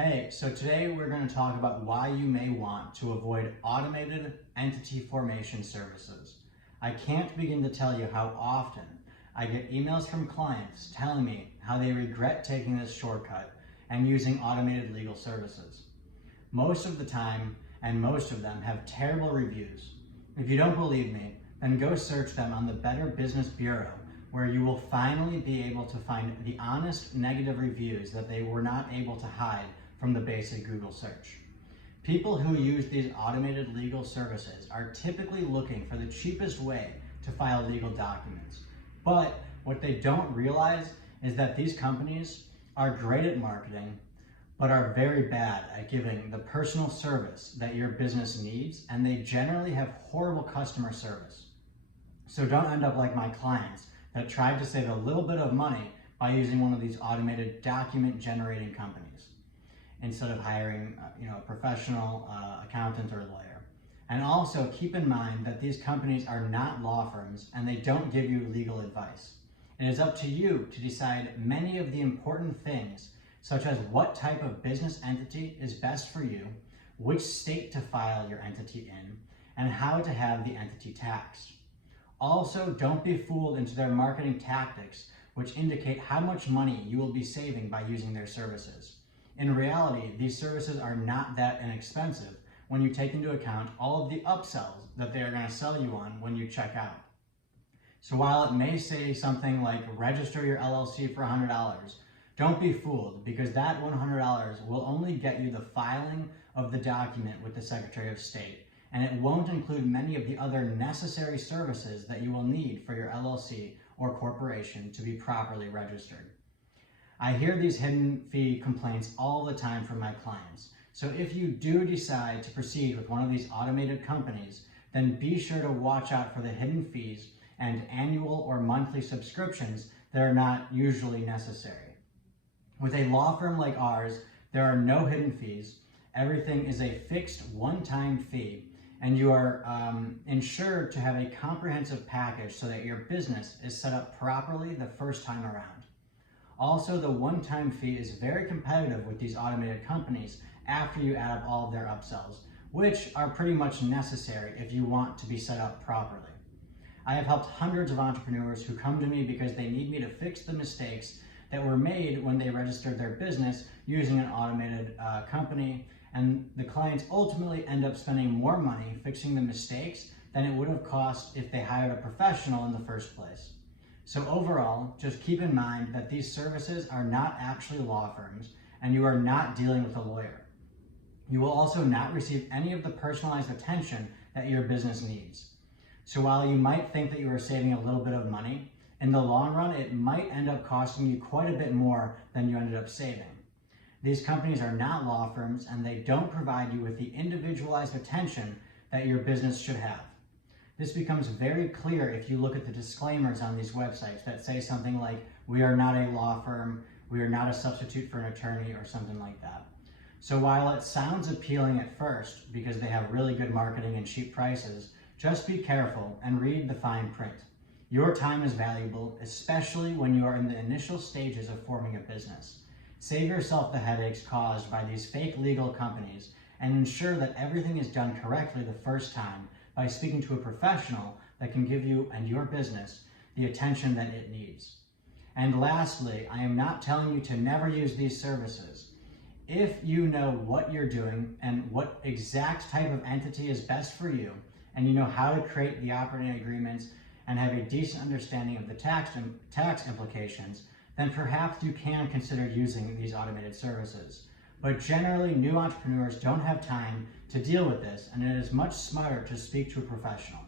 Hey, so today we're going to talk about why you may want to avoid automated entity formation services. I can't begin to tell you how often I get emails from clients telling me how they regret taking this shortcut and using automated legal services. Most of the time, and most of them have terrible reviews. If you don't believe me, then go search them on the Better Business Bureau, where you will finally be able to find the honest negative reviews that they were not able to hide from the basic Google search. People who use these automated legal services are typically looking for the cheapest way to file legal documents. But what they don't realize is that these companies are great at marketing, but are very bad at giving the personal service that your business needs, and they generally have horrible customer service. So don't end up like my clients that tried to save a little bit of money by using one of these automated document generating companies instead of hiring a professional accountant or lawyer. And also keep in mind that these companies are not law firms and they don't give you legal advice. It is up to you to decide many of the important things, such as what type of business entity is best for you, which state to file your entity in, and how to have the entity taxed. Also, don't be fooled into their marketing tactics, which indicate how much money you will be saving by using their services. In reality, these services are not that inexpensive when you take into account all of the upsells that they are going to sell you on when you check out. So while it may say something like register your LLC for $100, don't be fooled, because that $100 will only get you the filing of the document with the Secretary of State, and it won't include many of the other necessary services that you will need for your LLC or corporation to be properly registered. I hear these hidden fee complaints all the time from my clients. So if you do decide to proceed with one of these automated companies, then be sure to watch out for the hidden fees and annual or monthly subscriptions that are not usually necessary. With a law firm like ours, there are no hidden fees. Everything is a fixed one-time fee, and you are ensured to have a comprehensive package so that your business is set up properly the first time around. Also, the one-time fee is very competitive with these automated companies after you add up all of their upsells, which are pretty much necessary if you want to be set up properly. I have helped hundreds of entrepreneurs who come to me because they need me to fix the mistakes that were made when they registered their business using an automated company, and the clients ultimately end up spending more money fixing the mistakes than it would have cost if they hired a professional in the first place. So overall, just keep in mind that these services are not actually law firms, and you are not dealing with a lawyer. You will also not receive any of the personalized attention that your business needs. So while you might think that you are saving a little bit of money, in the long run, it might end up costing you quite a bit more than you ended up saving. These companies are not law firms, and they don't provide you with the individualized attention that your business should have. This becomes very clear if you look at the disclaimers on these websites that say something like, "We are not a law firm, we are not a substitute for an attorney," or something like that. So while it sounds appealing at first because they have really good marketing and cheap prices, just be careful and read the fine print. Your time is valuable, especially when you are in the initial stages of forming a business. Save yourself the headaches caused by these fake legal companies and ensure that everything is done correctly the first time by speaking to a professional that can give you and your business the attention that it needs. And lastly, I am not telling you to never use these services. If you know what you're doing and what exact type of entity is best for you, and you know how to create the operating agreements and have a decent understanding of the tax implications, then perhaps you can consider using these automated services. But generally, new entrepreneurs don't have time to deal with this, and it is much smarter to speak to a professional.